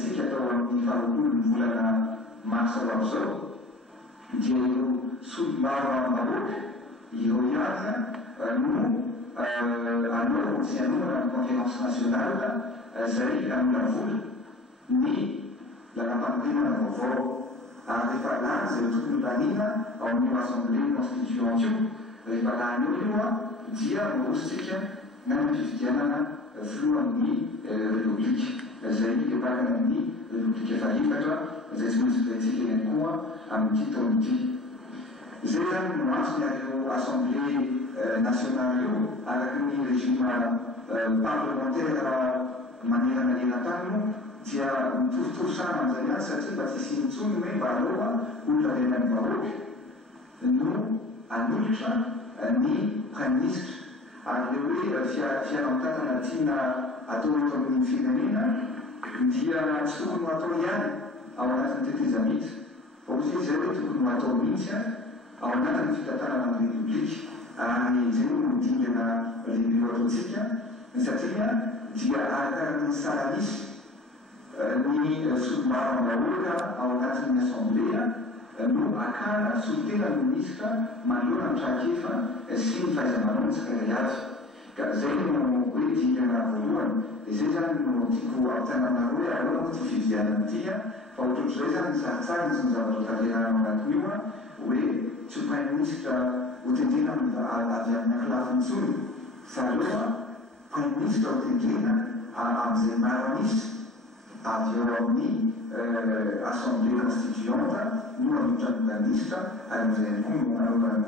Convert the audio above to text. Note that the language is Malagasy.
antsika atao amin'ny faharoapolo ny volana marsa ho av'izao dia ireo solom-bava am-bahoaka ireo ihany no anao sy anomana ny conférence nationale izay amilavola ny lalam-pamorenana vaovao ary rehefa lany izay tokony mpanina ao amin'io assemblée constituante io rehefa lany eo io dia mahositsika na ny fifidianana filohan'ny république izay epakana amin'ny république efahefatra izay tsy maintsy vorentsika ihany koa amin'ity taona ity. Zay zany no antony areo assemblée nationale io araky ny régime parlementaire manerana eran-tany io dia mitovitovy amin'izay ihany satria mba tsy sinitsony hoe mba aloha olona renan'ny vahoaka no anolotra ny prime ministre ary le hoe fiara-mitantana tiana atao eto amin'ny firenena dia tsy tokony ho atao ihany ao anatin'ny tetezamity fa ozy zay hoe tokony ho atao mihitsy ao anatin'ny fitantanana ny république ary zay no midingana lehibe ataontsika satria dia arakarany sara misy ny solom-bava-bahoaka ao anatin'ny assemblée no akana solitena ny ministra manoloana ny trakefa sy ny fahaiza-manao ny tsirairay azy ka zay no hoe dingana voalohany dia zay zany no tiako ampitanana hoe ahoana ty fividianana tya fa ohatrohatr'izay zany sarotsara sy ny zavatra tanterana ao anatin'io hoe tsy ho prime ministre hotendrena avy amin'ny ankilafiny tsony fa aloha prime ministre hotendrena amin'izay maro misy avy eo amin'ny assemblée constituante no anotra ny ministre ary amin'izay koa no anaovana